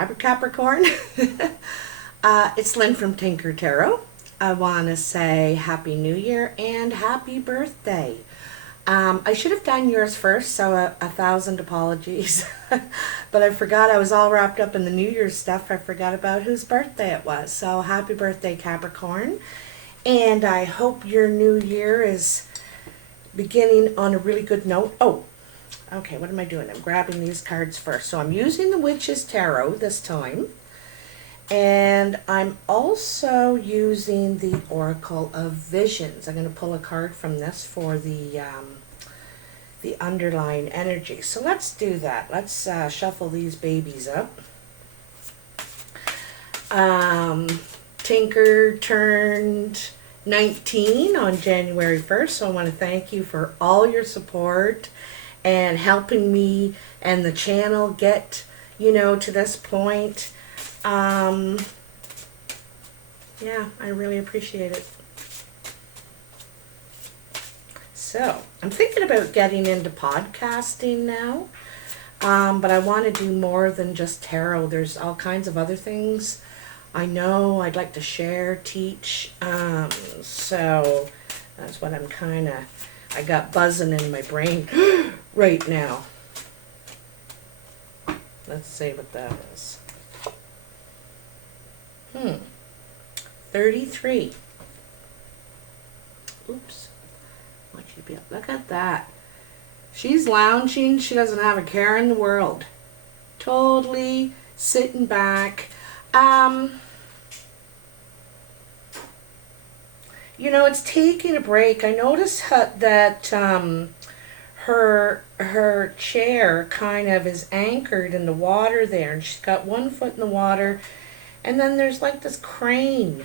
Hi, Capricorn. It's Lynn from Tinker Tarot. I want to say Happy New Year and Happy Birthday. I should have done yours first, so a thousand apologies. But I forgot I was all wrapped up in the New Year's stuff. I forgot about whose birthday it was. So happy birthday, Capricorn. And I hope your new year is beginning on a really good note. Oh, okay, what am I doing? I'm grabbing these cards first. So I'm using the Witch's Tarot this time. And I'm also using the Oracle of Visions. I'm going to pull a card from this for the underlying energy. So let's do that. Let's shuffle these babies up. Tinker turned 19 on January 1st, so I want to thank you for all your support and helping me and the channel get, to this point. Yeah, I really appreciate it. So, I'm thinking about getting into podcasting now, but I want to do more than just tarot. There's all kinds of other things I know I'd like to share, teach, so that's what I got buzzing in my brain right now. Let's see what that is. 33. Oops. What you be? Look at that. She's lounging. She doesn't have a care in the world. Totally sitting back. It's taking a break. I noticed that her chair kind of is anchored in the water there, and she's got one foot in the water, and then there's like this crane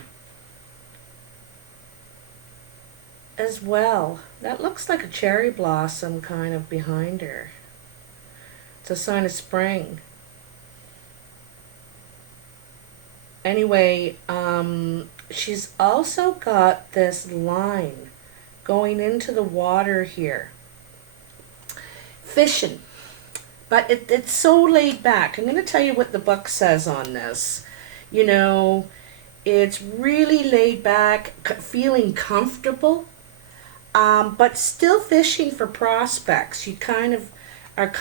as well. That looks like a cherry blossom kind of behind her. It's a sign of spring. Anyway, she's also got this line going into the water here. Fishing. But it's so laid back. I'm going to tell you what the book says on this. It's really laid back, feeling comfortable, but still fishing for prospects. You are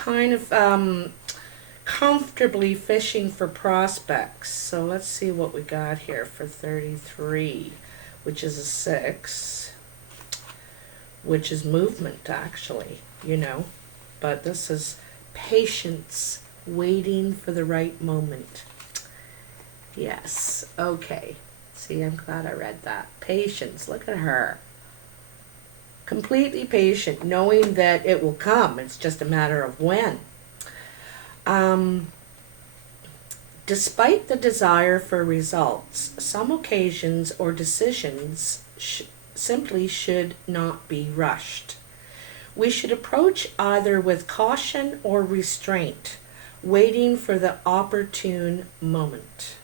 comfortably fishing for prospects. So let's see what we got here for 33, which is a 6, which is movement, actually, But this is patience, waiting for the right moment. Yes, okay. See, I'm glad I read that. Patience, look at her. Completely patient, knowing that it will come. It's just a matter of when. Despite the desire for results, some occasions or decisions simply should not be rushed. We should approach either with caution or restraint, waiting for the opportune moment.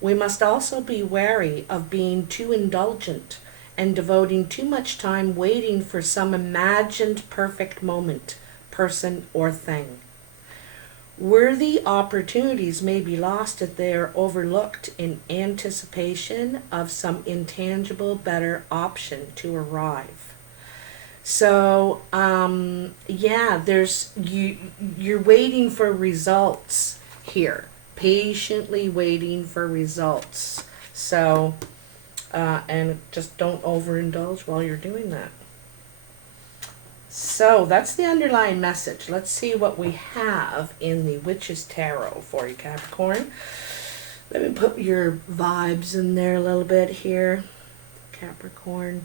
We must also be wary of being too indulgent and devoting too much time waiting for some imagined perfect moment, person, or thing. Worthy opportunities may be lost if they are overlooked in anticipation of some intangible better option to arrive. So, you're waiting for results here. Patiently waiting for results. So, and just don't overindulge while you're doing that. So that's the underlying message. Let's see what we have in the Witch's Tarot for you, Capricorn. Let me put your vibes in there a little bit here, Capricorn.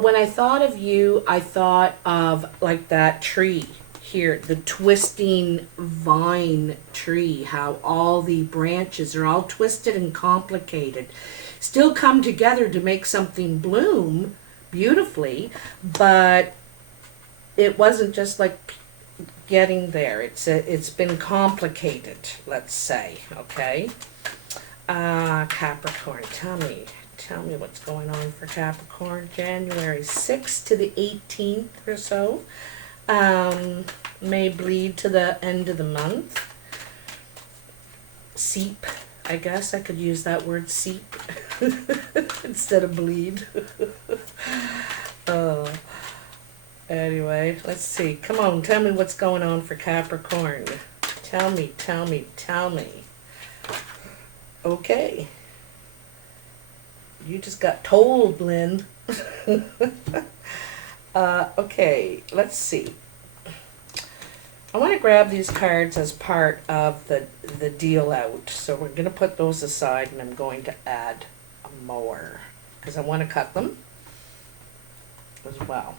When I thought of you, I thought of like that tree here, the twisting vine tree, how all the branches are all twisted and complicated. Still come together to make something bloom beautifully, but it wasn't just like getting there. It's been complicated, let's say, okay? Capricorn, tell me what's going on for Capricorn. January 6th to the 18th or so. may bleed to the end of the month. Seep, I guess I could use that word, seep, instead of bleed. Anyway, let's see. Come on, tell me what's going on for Capricorn. Tell me, tell me, tell me. Okay. You just got told, Lynn. Okay, let's see. I want to grab these cards as part of the deal out. So we're going to put those aside, and I'm going to add more because I want to cut them as well.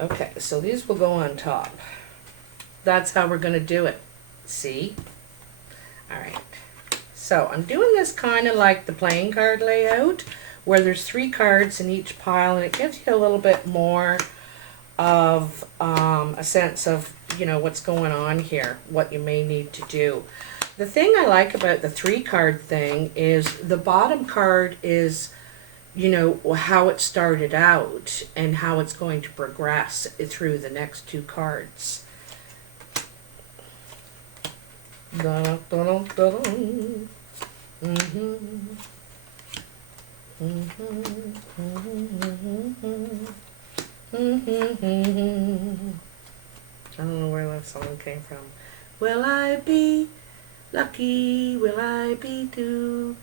Okay, so these will go on top. That's how we're going to do it. See? All right. So I'm doing this kind of like the playing card layout, where there's 3 cards in each pile, and it gives you a little bit more of a sense of, you know, what's going on here, what you may need to do. The thing I like about the 3-card thing is the bottom card is, you know, how it started out and how it's going to progress through the next 2 cards. Dun, dun, dun, dun. Mm-hmm. I don't know where that song came from. Will I be lucky? Will I be too?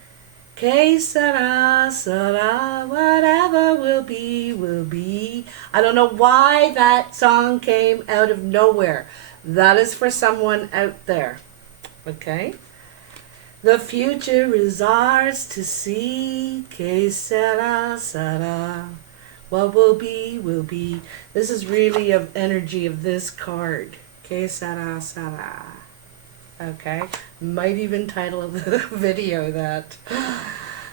Que sera, sera, whatever will be, will be. I don't know why that song came out of nowhere. That is for someone out there. Okay? The future is ours to see. Que sera, sera. What will be, will be. This is really of energy of this card. Que sera, sera. Okay? Might even title the video that.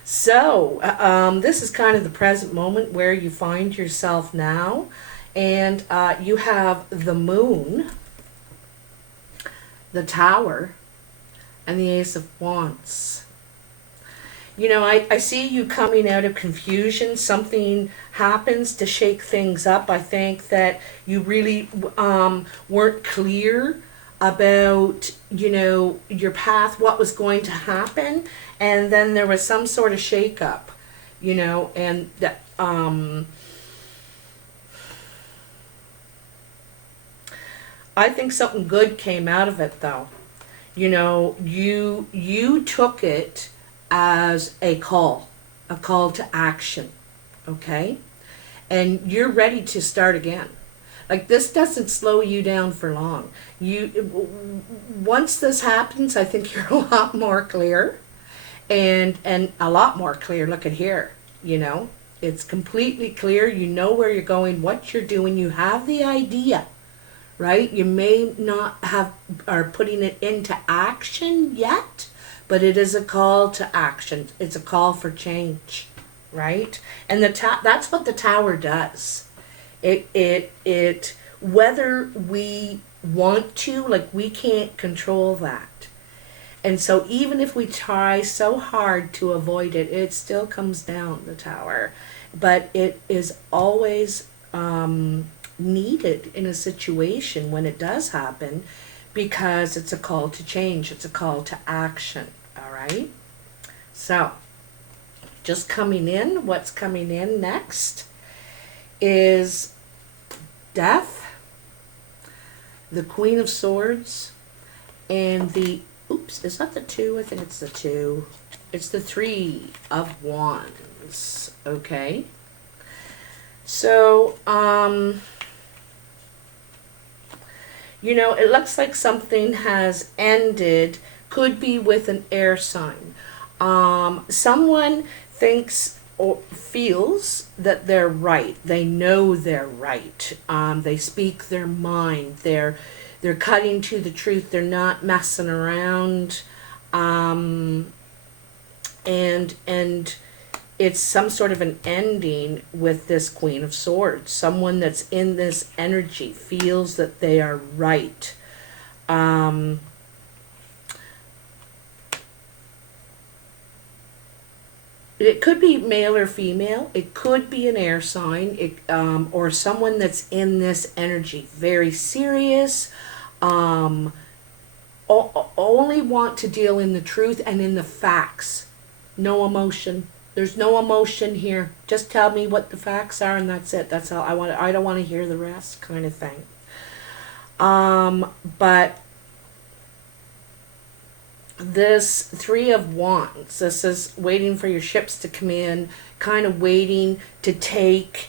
So, this is kind of the present moment where you find yourself now. And you have the moon, the tower, and the Ace of Wands. You know, I see you coming out of confusion. Something happens to shake things up. I think that you really weren't clear about, you know, your path, what was going to happen. And then there was some sort of shake-up, you know, and that, I think something good came out of it, though. You know, you took it as a call to action, okay? And you're ready to start again. Like, this doesn't slow you down for long. Once this happens, I think you're a lot more clear, and a lot more clear. Look at here, you know, it's completely clear. You know where you're going, what you're doing. You have the idea. Right? You may not are putting it into action yet, but it is a call to action. It's a call for change, right? And that's what the tower does. It whether we want to, like, we can't control that. And so even if we try so hard to avoid it, it still comes down, the tower. But it is always needed in a situation when it does happen, because it's a call to change, it's a call to action. All right, so just coming in, what's coming in next is Death, the Queen of Swords, and the, oops, is that the 2? I think it's the 2. It's the 3 of Wands. Okay, so you know, it looks like something has ended. Could be with an air sign. Someone thinks or feels that they're right. They know they're right. They speak their mind. They're cutting to the truth. They're not messing around. And it's some sort of an ending with this Queen of Swords. Someone that's in this energy feels that they are right. It could be male or female. It could be an air sign, or someone that's in this energy, very serious, um, only want to deal in the truth and in the facts. No emotion. There's no emotion here. Just tell me what the facts are, and that's it. That's all I want. I don't want to hear the rest, kind of thing. But this Three of Wands, this is waiting for your ships to come in, kind of waiting to take,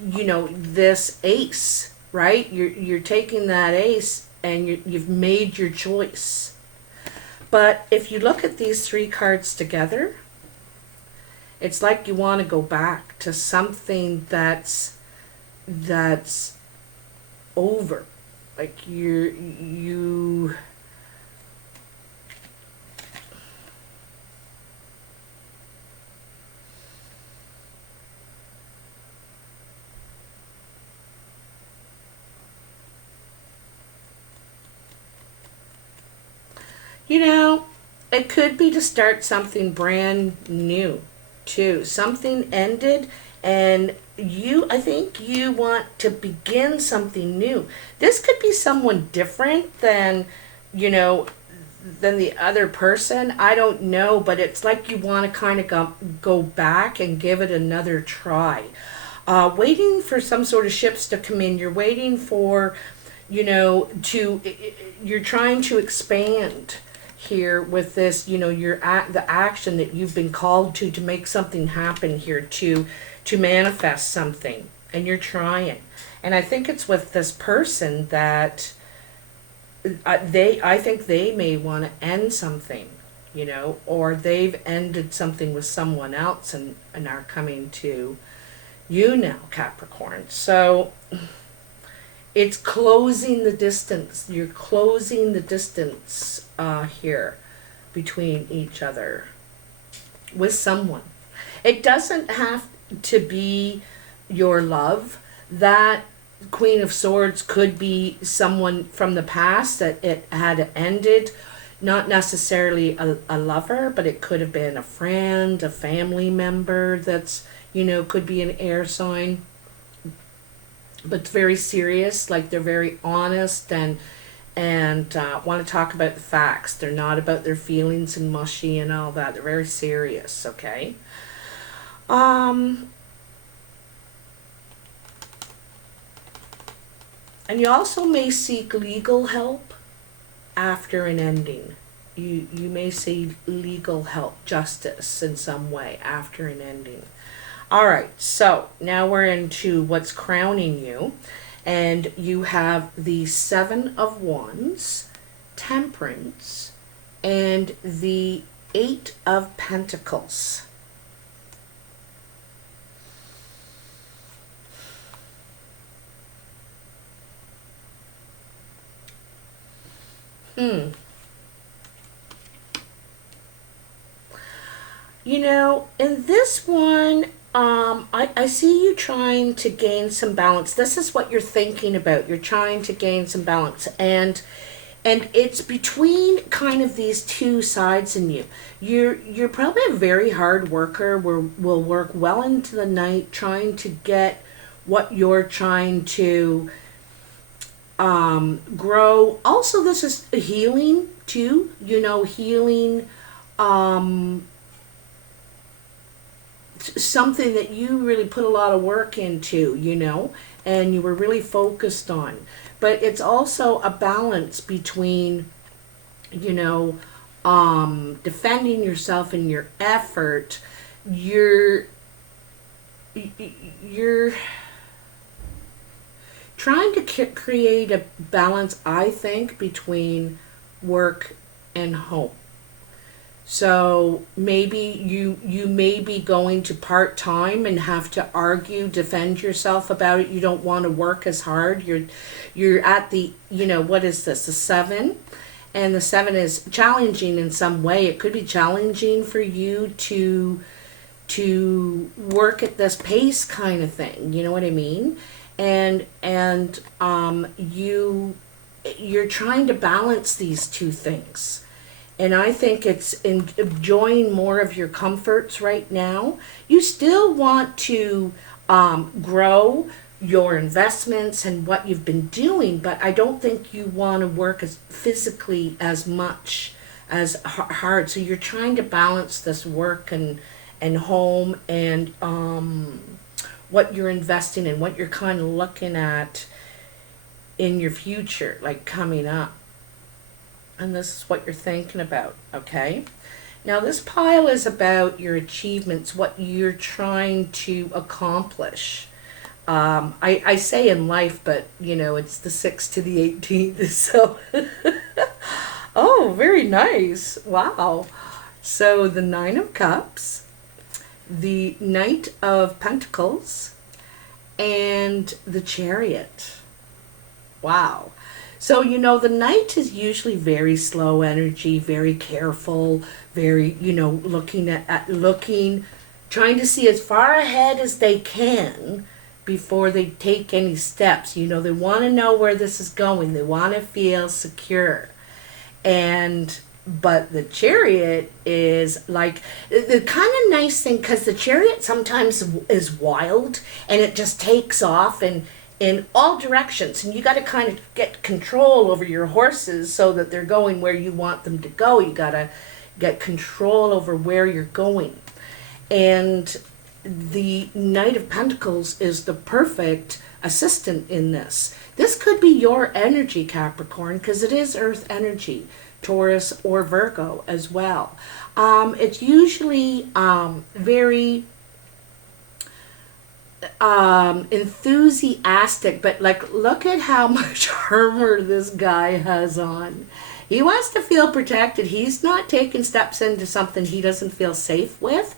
this ace, right? You're taking that ace, and you've made your choice. But if you look at these three cards together, it's like you want to go back to something that's over. Like you it could be to start something brand new too. Something ended, and I think you want to begin something new. This could be someone different than, than the other person. I don't know, but it's like you want to kind of go back and give it another try. Waiting for some sort of ships to come in. You're waiting for, you're trying to expand here with this, the action that you've been called to make something happen here, to manifest something, and you're trying. And I think it's with this person that I think they may want to end something, or they've ended something with someone else, and are coming to you now, Capricorn. So it's closing the distance. You're closing the distance here between each other with someone. It doesn't have to be your love. That Queen of Swords could be someone from the past that it had ended. Not necessarily a lover, but it could have been a friend, a family member that's, could be an air sign. But it's very serious, like they're very honest and want to talk about the facts. They're not about their feelings and mushy and all that. They're very serious, okay? And you also may seek legal help after an ending. You may seek legal help, justice in some way after an ending. All right, so now we're into what's crowning you. And you have the Seven of Wands, Temperance, and the Eight of Pentacles. In this one, I see you trying to gain some balance. This is what you're thinking about. You're trying to gain some balance. And it's between kind of these two sides in you. You're probably a very hard worker, will work well into the night trying to get what you're trying to grow. Also, this is healing too. Healing something that you really put a lot of work into, and you were really focused on. But it's also a balance between, defending yourself and your effort. You're trying to create a balance, I think, between work and home. So maybe you may be going to part-time and have to argue, defend yourself about it. You don't want to work as hard. You're at the, what is this, the 7? And the 7 is challenging in some way. It could be challenging for you to work at this pace kind of thing. You know what I mean? And you're trying to balance these two things. And I think it's enjoying more of your comforts right now. You still want to grow your investments and what you've been doing, but I don't think you want to work as physically as much as hard. So you're trying to balance this work and home and what you're investing in, what you're kind of looking at in your future, like coming up. And this is what you're thinking about, okay? Now, this pile is about your achievements, what you're trying to accomplish. I say in life, but, you know, it's the 6th to the 18th, so... Oh, very nice. Wow. So, the 9 of Cups, the Knight of Pentacles, and the Chariot. Wow. So, you know, the Knight is usually very slow energy, very careful, very, you know, looking, trying to see as far ahead as they can before they take any steps. You know, they want to know where this is going. They want to feel secure. But the Chariot is like the kind of nice thing, because the Chariot sometimes is wild and it just takes off and in all directions, and you got to kind of get control over your horses so that they're going where you want them to go. You got to get control over where you're going. And the Knight of Pentacles is the perfect assistant in this. This could be your energy, Capricorn, because it is earth energy, Taurus or Virgo as well. It's usually very enthusiastic, but like, look at how much armor this guy has on. He wants to feel protected. He's not taking steps into something he doesn't feel safe with,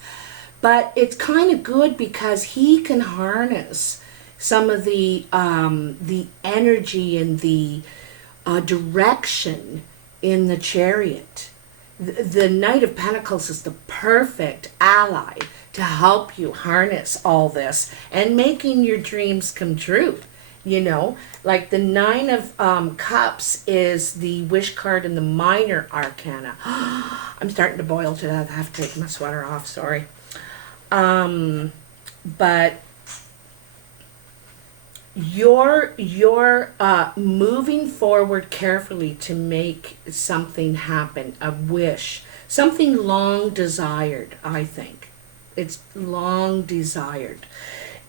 but it's kind of good because he can harness some of the energy and the direction in the Chariot. The Knight of Pentacles is the perfect ally to help you harness all this and making your dreams come true. You know, like the 9 of Cups is the wish card in the minor arcana. I'm starting to boil to death. I have to take my sweater off, sorry. But you're moving forward carefully to make something happen, a wish, something long desired, I think. It's long desired.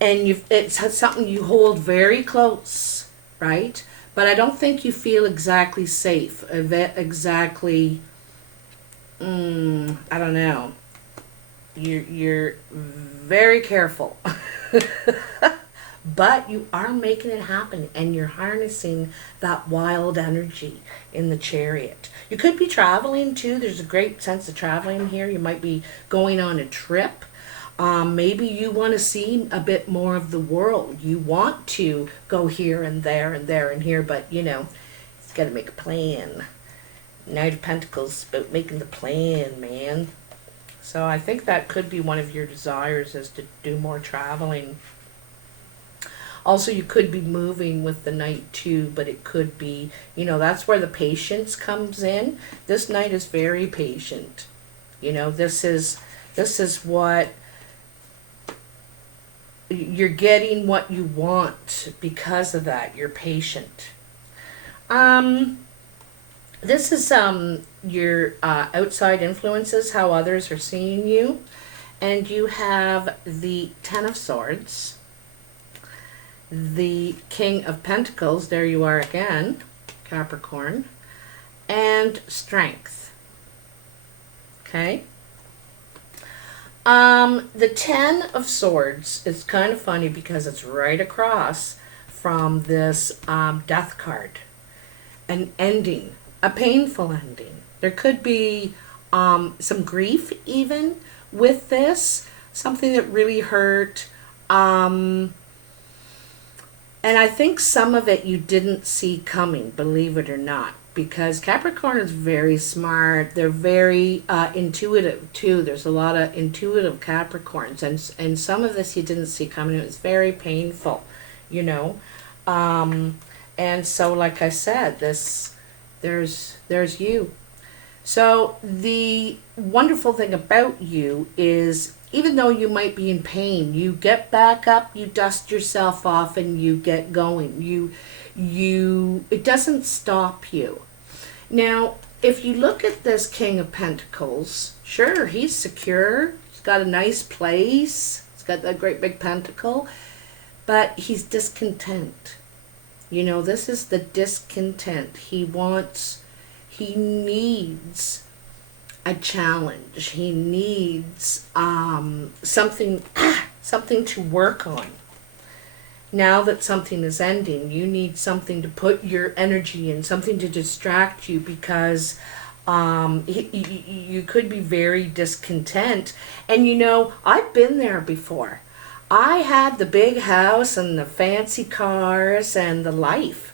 And it's something you hold very close, right? But I don't think you feel exactly safe, exactly, I don't know. You're very careful. But you are making it happen, and you're harnessing that wild energy in the Chariot. You could be traveling too. There's a great sense of traveling here. You might be going on a trip. Maybe you want to see a bit more of the world. You want to go here and there and there and here, but you know, it's got to make a plan. Knight of Pentacles is about making the plan, man. So I think that could be one of your desires, is to do more traveling. Also, you could be moving with the Knight too, but it could be, you know, that's where the patience comes in. This Knight is very patient. You know, this is what you're getting, what you want because of that. You're patient. This is your outside influences, how others are seeing you. And you have the 10 of Swords, the King of Pentacles, there you are again, Capricorn, and Strength. Okay? The 10 of Swords is kind of funny because it's right across from this Death card. An ending, a painful ending. There could be some grief even with this, something that really hurt. And I think some of it you didn't see coming, believe it or not, because Capricorn is very smart. They're very intuitive too. There's a lot of intuitive Capricorns, and some of this you didn't see coming. It was very painful, you know. And so, like I said, there's you. So the wonderful thing about you is, even though you might be in pain, you get back up, you dust yourself off, and you get going. It doesn't stop you. Now, if you look at this King of Pentacles, sure, he's secure. He's got a nice place. He's got that great big pentacle, but he's discontent. You know, this is the discontent. He needs a challenge. He needs something to work on. Now that something is ending, you need something to put your energy in, something to distract you, because you could be very discontent. And you know, I've been there before. I had the big house and the fancy cars and the life,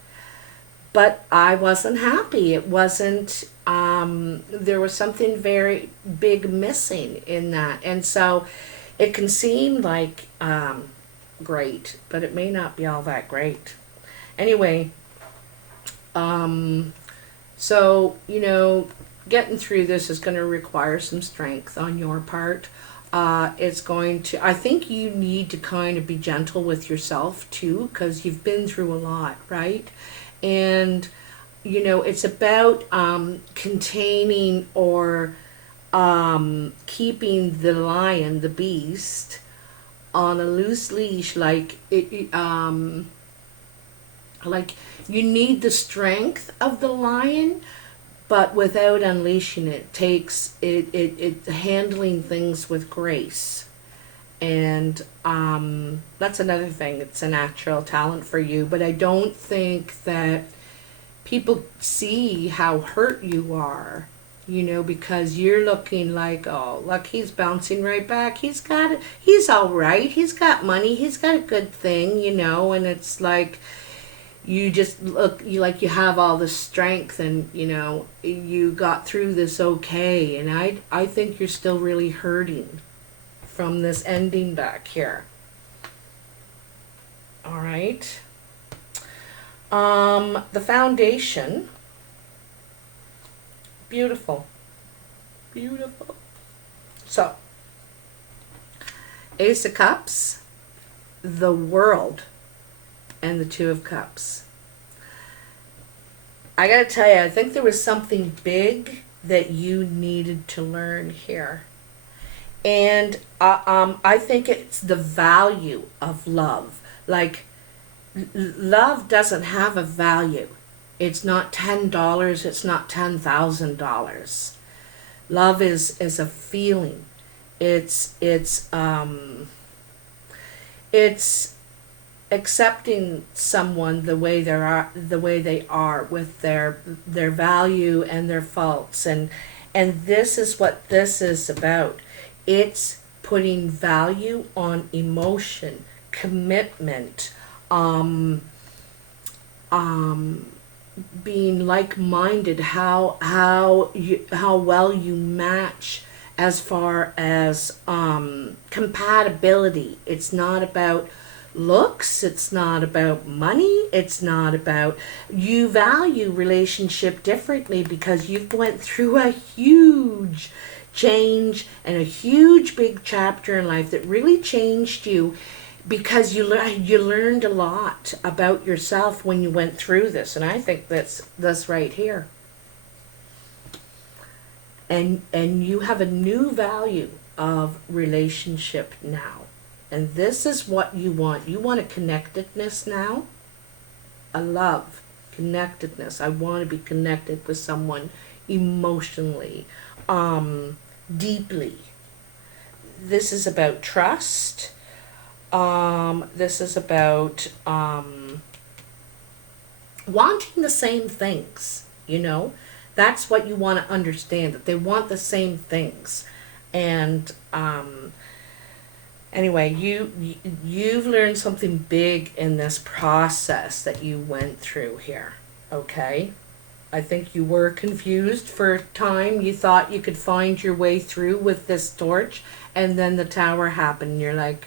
but I wasn't happy. It wasn't, there was something very big missing in that. And so it can seem like great, but it may not be all that great. Anyway, so, you know, getting through this is going to require some strength on your part. It's going to, I think you need to kind of be gentle with yourself too, because you've been through a lot, right? And, you know, it's about containing or keeping the lion, the beast, on a loose leash. Like you need the strength of the lion, but without unleashing it. Takes it handling things with grace. And that's another thing. It's a natural talent for you, but I don't think that people see how hurt you are, you know, because you're looking like, oh, look, he's bouncing right back. He's got it. He's all right. He's got money. He's got a good thing, you know, and it's like, you just look, you have all the strength, and, you know, you got through this okay. And I think you're still really hurting from this ending back here. All right. The foundation. Beautiful. Beautiful. So, Ace of Cups, the World, and the Two of Cups. I gotta tell you, I think there was something big that you needed to learn here. And I think it's the value of love. Like, love doesn't have a value. It's not $10. It's not $10,000. Love is a feeling. It's accepting someone the way they are with their value and their faults, and this is what this is about. It's putting value on emotion, commitment, being like-minded, how well you match as far as compatibility. It's not about looks, it's not about money, it's not about, you value relationship differently because you've went through a huge change and a huge big chapter in life that really changed you, because you learned a lot about yourself when you went through this. And I think that's right here. And you have a new value of relationship now. And this is what you want. You want a connectedness now. A love, connectedness. I want to be connected with someone emotionally, deeply. This is about trust. This is about wanting the same things, you know. That's what you want to understand, that they want the same things. And anyway, you've learned something big in this process that you went through here, okay? I think you were confused for a time. You thought you could find your way through with this torch, and then the tower happened, and you're like...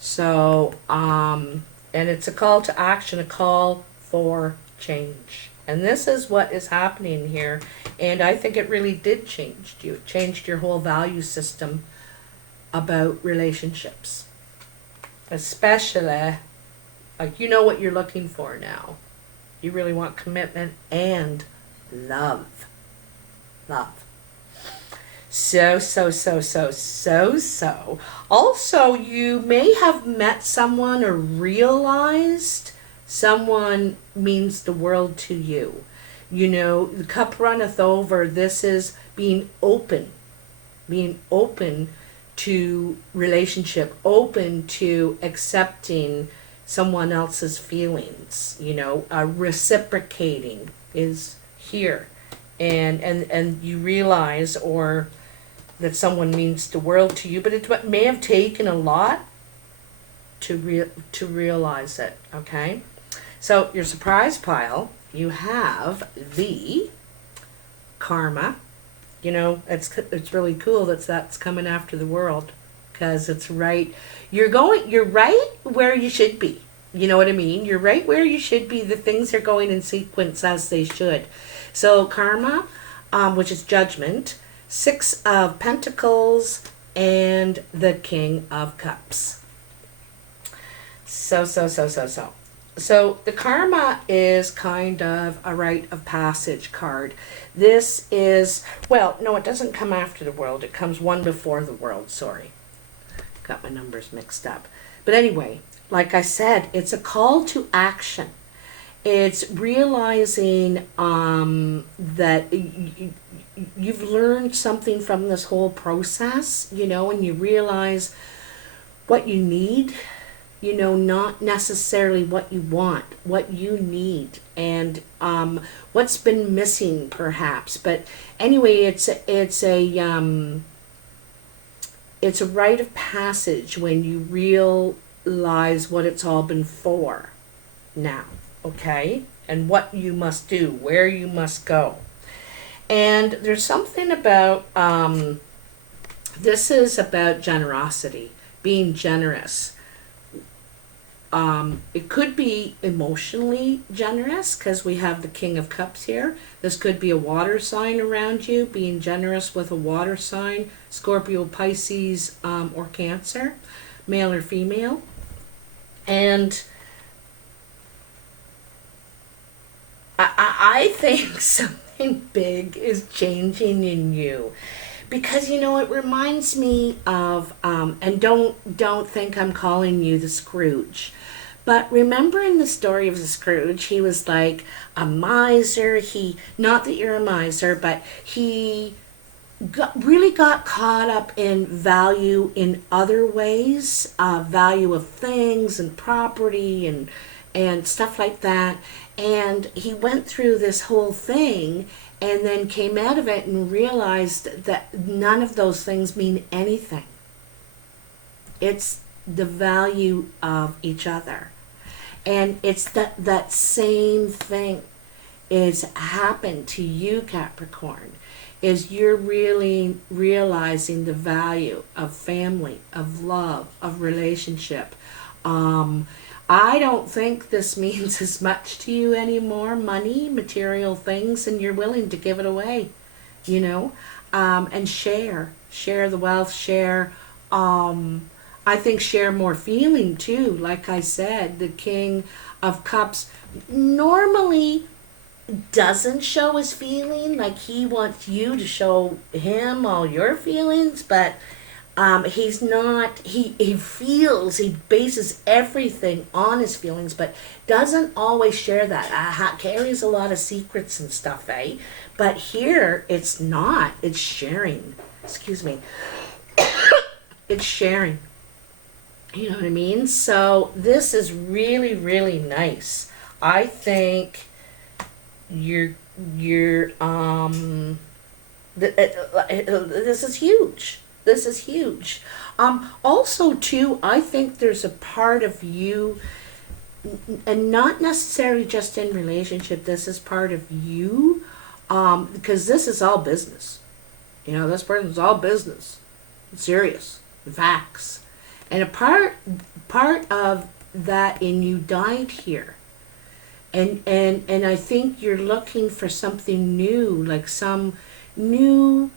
So, and it's a call to action, a call for change. And this is what is happening here. And I think it really did change you. It changed your whole value system about relationships. Especially, like, you know what you're looking for now. You really want commitment and love. Love. So. Also, you may have met someone or realized someone means the world to you. You know, the cup runneth over. This is being open to relationship, open to accepting someone else's feelings. You know, reciprocating is here, and you realize or that someone means the world to you, but it may have taken a lot to realize it. Okay, so your surprise pile, you have the karma. You know, it's really cool that's coming after the world, because it's right. You're right where you should be. You know what I mean? You're right where you should be. The things are going in sequence as they should. So karma, which is judgment, 6 of Pentacles, and the King of Cups. So the karma is kind of a rite of passage card. This is, well, no, it doesn't come after the world. It comes one before the world. Sorry. Got my numbers mixed up. But anyway, like I said, it's a call to action. It's realizing that you've learned something from this whole process, you know, and you realize what you need, you know, not necessarily what you want, what you need, and what's been missing perhaps. But anyway, it's a rite of passage when you realize what it's all been for now, okay? And what you must do, where you must go. And there's something about, this is about generosity, being generous. It could be emotionally generous, because we have the King of Cups here. This could be a water sign around you, being generous with a water sign, Scorpio, Pisces, or Cancer, male or female. And I think something big is changing in you. Because, you know, it reminds me of, and don't think I'm calling you the Scrooge, but remember in the story of the Scrooge, he was like a miser. Not that you're a miser, but he really got caught up in value in other ways, value of things and property and stuff like that. And he went through this whole thing and then came out of it and realized that none of those things mean anything. It's the value of each other. And it's that same thing is happened to you, Capricorn, is you're really realizing the value of family, of love, of relationship. I don't think this means as much to you anymore, money, material things, and you're willing to give it away, you know, and share the wealth, share, I think share more feeling too. Like I said, the King of Cups normally doesn't show his feeling, like he wants you to show him all your feelings, but he's not, he feels, he bases everything on his feelings, but doesn't always share that. Carries a lot of secrets and stuff, eh? But here, it's not. It's sharing. Excuse me. It's sharing. You know what I mean? So this is really, really nice. I think this is huge. This is huge. Also, too, I think there's a part of you, and not necessarily just in relationship, this is part of you, because this is all business. You know, this person's all business. Serious. Facts. And a part of that in you died here. And I think you're looking for something new, like some new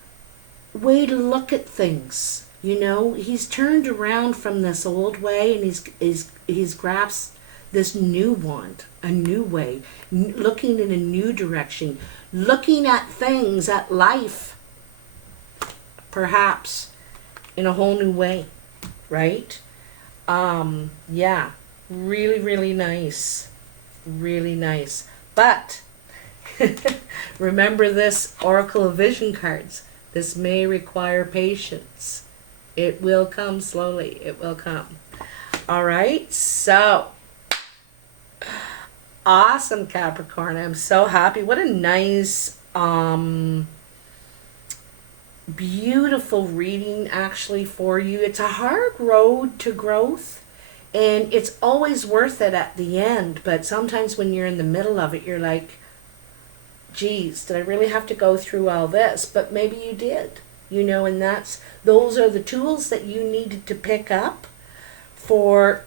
way to look at things. You know, he's turned around from this old way, and he's grasped this new one, a new way, looking in a new direction, looking at things, at life, perhaps in a whole new way, right? Yeah, really, really nice. Really nice. But remember this Oracle of Vision cards. This may require patience. It will come slowly. It will come. All right. So awesome, Capricorn. I'm so happy. What a nice, beautiful reading actually for you. It's a hard road to growth, and it's always worth it at the end. But sometimes when you're in the middle of it, you're like, geez, did I really have to go through all this? But maybe you did, you know, and those are the tools that you needed to pick up for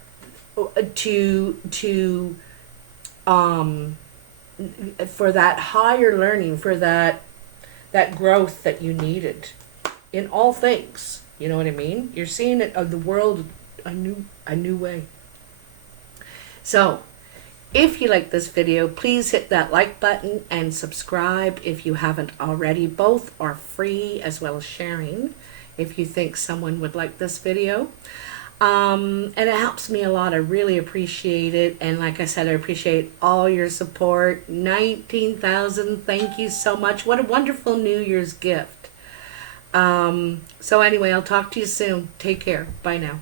for that higher learning, for that growth that you needed in all things. You know what I mean? You're seeing it of the world a new way. So if you like this video, please hit that like button and subscribe if you haven't already. Both are free, as well as sharing if you think someone would like this video. And it helps me a lot. I really appreciate it. And like I said, I appreciate all your support. 19,000. Thank you so much. What a wonderful New Year's gift. So anyway, I'll talk to you soon. Take care. Bye now.